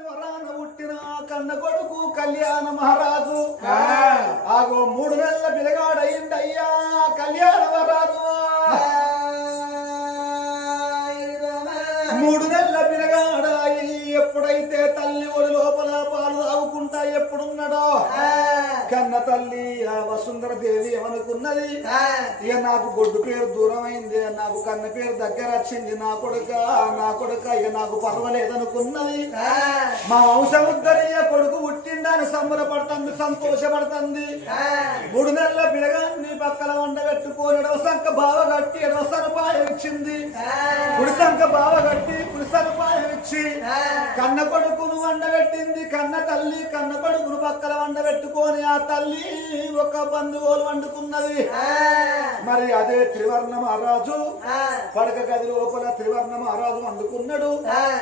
వరాన పుట్టిన కన్న కొడుకు కళ్యాణ మహారాజు ఆగో 3 నెలల పిల్లగాడయ్యిందయ్యా కళ్యాణ మహారాజు 3 నెలల పిల్లగాడాయి ఎప్పుడైతే తల్లి ఒడి లోపల పాలు తాగుకుంటా ఎప్పుడున్నాడో కన్న తల్లి ఆ వసుంధర దేవి ఏమనుకున్నది ఇక నాకు గొడ్డు పేరు దూరమైంది నాకు కన్న పేరు దగ్గర వచ్చింది నా కొడుక ఇక నాకు పర్వాలేదనుకున్నది మా వంశముద్దరయ్య కొడుకు పుట్టిండని సంబరపడుతుంది సంతోషపడుతుంది 3 నెలల పిల్లగాన్ని పక్కన వండగట్టుకొని ఎడవసంక బావ కట్టి ఎడవసనపాయం ఇచ్చింది కుడిసంక బావ కట్టి కుడిసనపాయం ఇచ్చి కన్న కొడుకును వండబెట్టింది కన్న తల్లి కన్న కొడుకును పక్కన వండబెట్టుకొని ఆ తల్లి ఒక బంధువులు వండుకున్నది మరి అదే త్రివర్ణ మహారాజు పడక గది లోపల త్రివర్ణ మహారాజు వండుకున్నాడు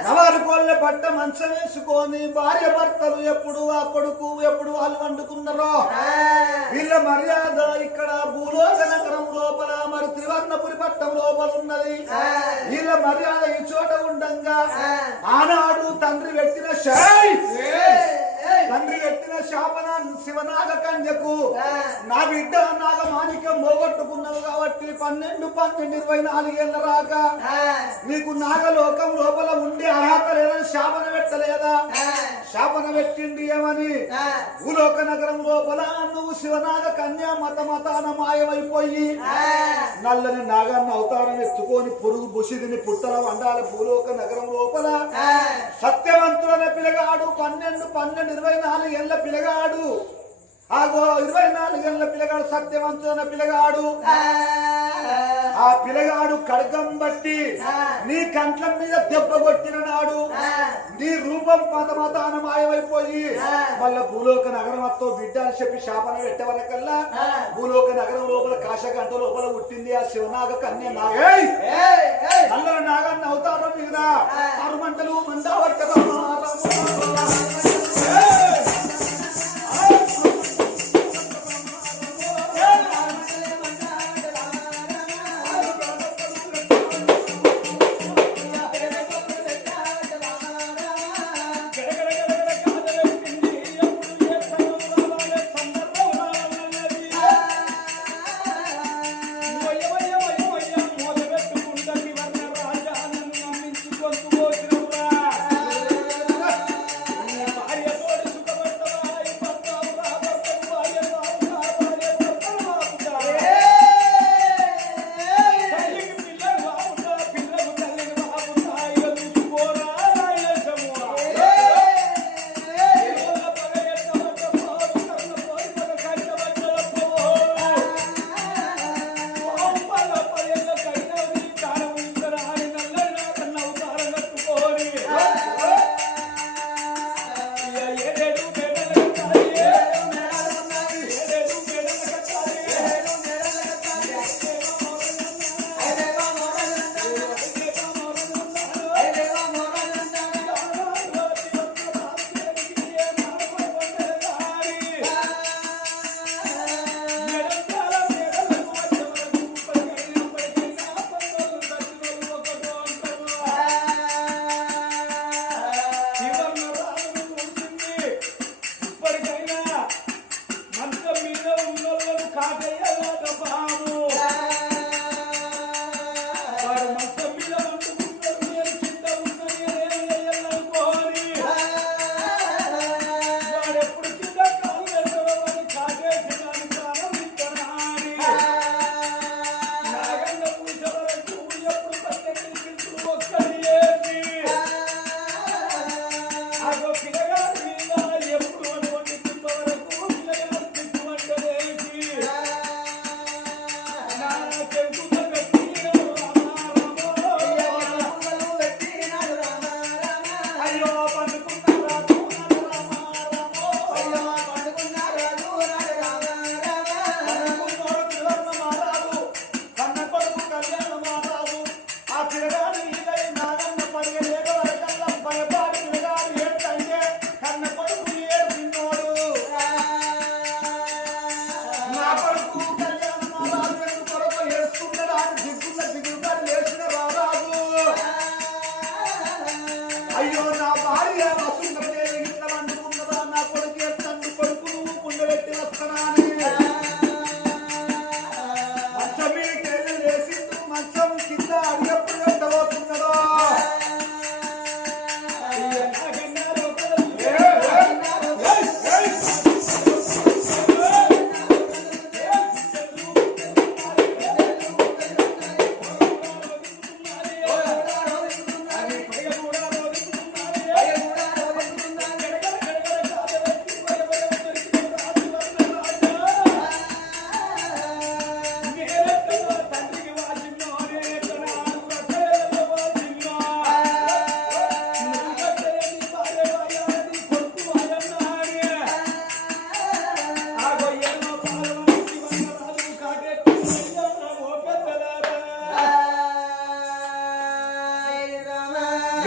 4 కోళ్ళ పట్ట మంచం వేసుకొని భార్య భర్తలు ఎప్పుడు ఆ కొడుకు ఎప్పుడు వాళ్ళు వండుకున్నారో వీళ్ళ మర్యాద ఇక్కడ భూలోక నగరం లోపల మరి త్రివర్ణపురి పట్టం లోపల ఉన్నది వీళ్ళ మర్యాద ఈ చోట ఉండంగా ఆనాడు తండ్రి పెట్టిన శాపన శివనాగ కన్యకు నా బిడ్డ నాగమాణిక్యం పోగొట్టుకున్నావు కాబట్టి 12-24 ఏళ్ళ రాక నీకు నాగలోకం లోపల ఉండి అర్హత లేదని శాపన పెట్టలేదా శాపన పెట్టింది ఏమని భూలోక నగరం లోపల నువ్వు శివనాగ కన్య మతాన మాయమైపోయి నల్లని నాగాన్ని అవతారం ఎత్తుకొని పురుగు బుసిదిని పుట్టల వండాల భూలోక నగరం లోపల సత్యవంతులైన పిల్లగాడు 12-24 ఏళ్ళ పిల్లగాడు ఆగో 24 ఏళ్ళ పిల్లగాడు సత్యవంతులైన పిల్లగాడు ఆ పిల్లగాడు ఖడ్గం బట్టి నీ కంట్ల మీద దెబ్బ కొట్టిన నాడు నీ రూపం మతాన మాయమైపోయి మళ్ళా భూలోక నగరం అత్తో బిడ్డ అని చెప్పి శాపన పెట్టే వరకల్లా భూలోక నగరం లోపల కాశగంట లోపల పుట్టింది ఆ శివనాగ కన్య నల్ల నాగాన్ని అవతారం మీద 6 మంటలు మందావర్త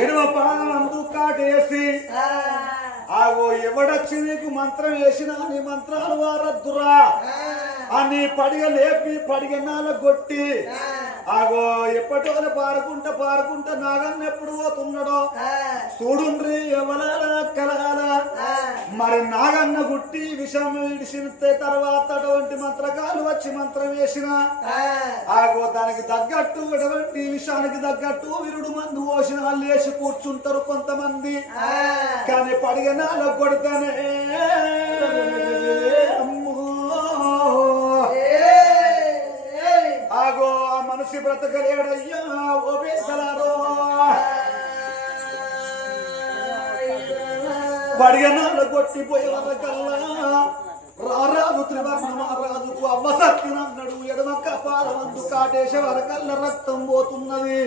ఎడమ పాదమందు కాటేసి ఆగో ఎవడొచ్చి నీకు మంత్రం వేసినా నీ మంత్రాలు వారద్దురా అని పడిగ లేపి పడిగన్నాల కొట్టి ఆగో ఎప్పటోనే పారుకుంటా నాగన్న ఎప్పుడు పోతున్నాడో చూడుండ్రి ఎవలాల కలగాల మరి నాగన్న గుట్టి విషం ఇడిసిన తర్వాత అటువంటి మంత్రకాలు వచ్చి మంత్రం వేసిన ఆగో దానికి తగ్గట్టు ఎటువంటి విషయానికి తగ్గట్టు విరుడు మందు పోసిన లేచి కూర్చుంటారు కొంతమంది కానీ పడిగనాల కొడతానే ఆగో ఆ మనిషి బ్రతకలేడయ్యా ఓ పేసలారో పడిగనాల కొట్టిపోయే వరకల్లా రారాజు త్రివర్ణ మహారాజుకు అవ్వసత్తినన్నాడు ఎడమక్క పాలవందు కాటేసే వరకల్లా రక్తం పోతున్నది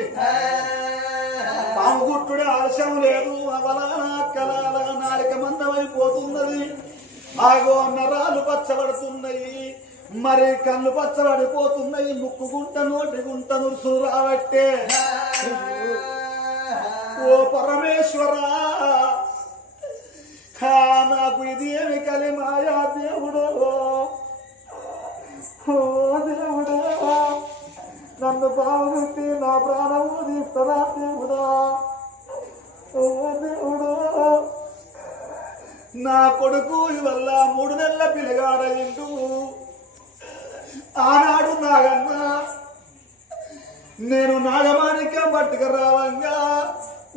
పాముగుట్టుడే ఆలస్యం లేదు అవలాన కలాల నాలిక మందమైపోతున్నది ఆగో నరాలు పచ్చబడుతున్నాయి మరి కళ్ళు పచ్చబడిపోతున్నాయి ముక్కు గుంట నోటి గుంట నురుసు రాబట్టే ఓ పరమేశ్వరా నాకు ఇది ఏమి కలి మాయా దేవుడో ఓ దేవుడా నన్ను బాగుంటే నా ప్రాణము తీస్తారా దేవుడా ఓ దేవుడు నా కొడుకు వల్ల 3 నెలల పిల్లగాడయిండు ఆనాడు నాగన్న నేను నాగమాణిక్యం పట్టుకు రావంగా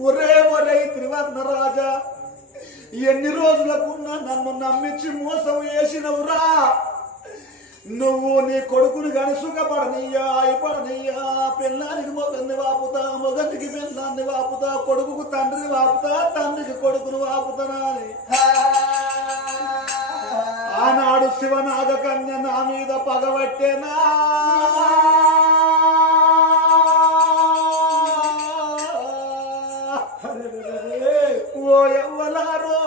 ఒరే త్రివర్ణ రాజా ఎన్ని రోజులకున్నా నన్ను నమ్మించి మోసం చేసినవురా నువ్వు నీ కొడుకుని గాని సుఖపడనయ్యా అయిపడనయ్యా పిల్లానికి మొగన్ని వాపుతా మొగనికి పిల్లాన్ని వాపుతా కొడుకుకు తండ్రిని వాపుతా తండ్రికి కొడుకును వాపుతానా ఆనాడు శివనాగ కన్య నా మీద పగబట్టేనా ఓ ఎవ్వలారో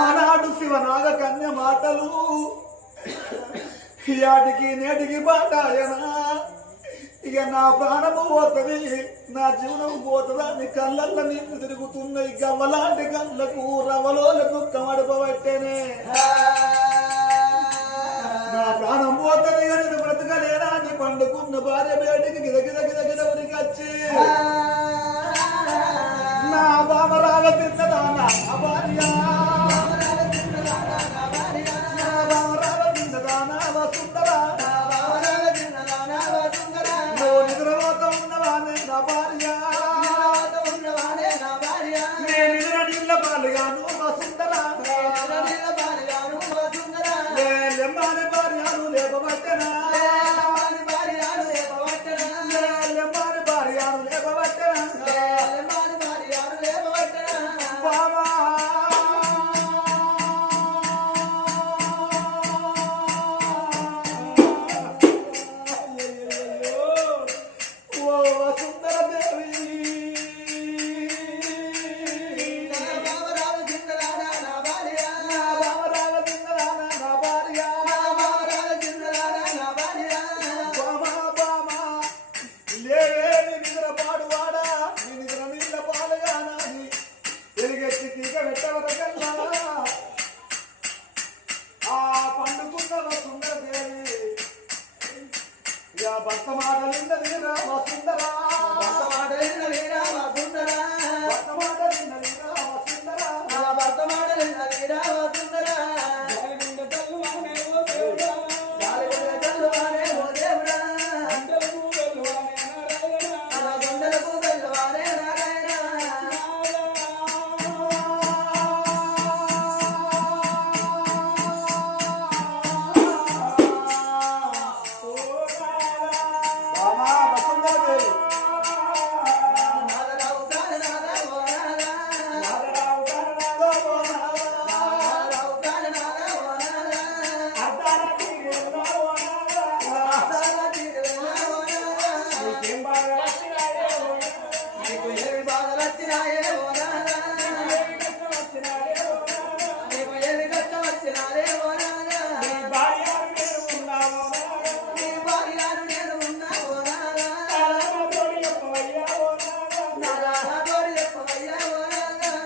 ఆనాడు శివనాగ కన్య మాటలు యాటికి నేటికి బాటాయనా ఇక నా ప్రాణము పోతుంది నా జీవనం పోతుందా నీ కళ్ళల్లో నీళ్లు తిరుగుతున్నాయి గవ్వలాంటి కళ్ళకు రవలోలకు కమడపబట్టేనే నా ప్రాణం పోతుంది కానీ బ్రతకలేనా నీ పండుకున్న భార్య బయటికి గిదగిద ఉరికి వచ్చి నా బామరాల తిన్నదా నా భార్య భర్త మాట నిందరా వసుందరా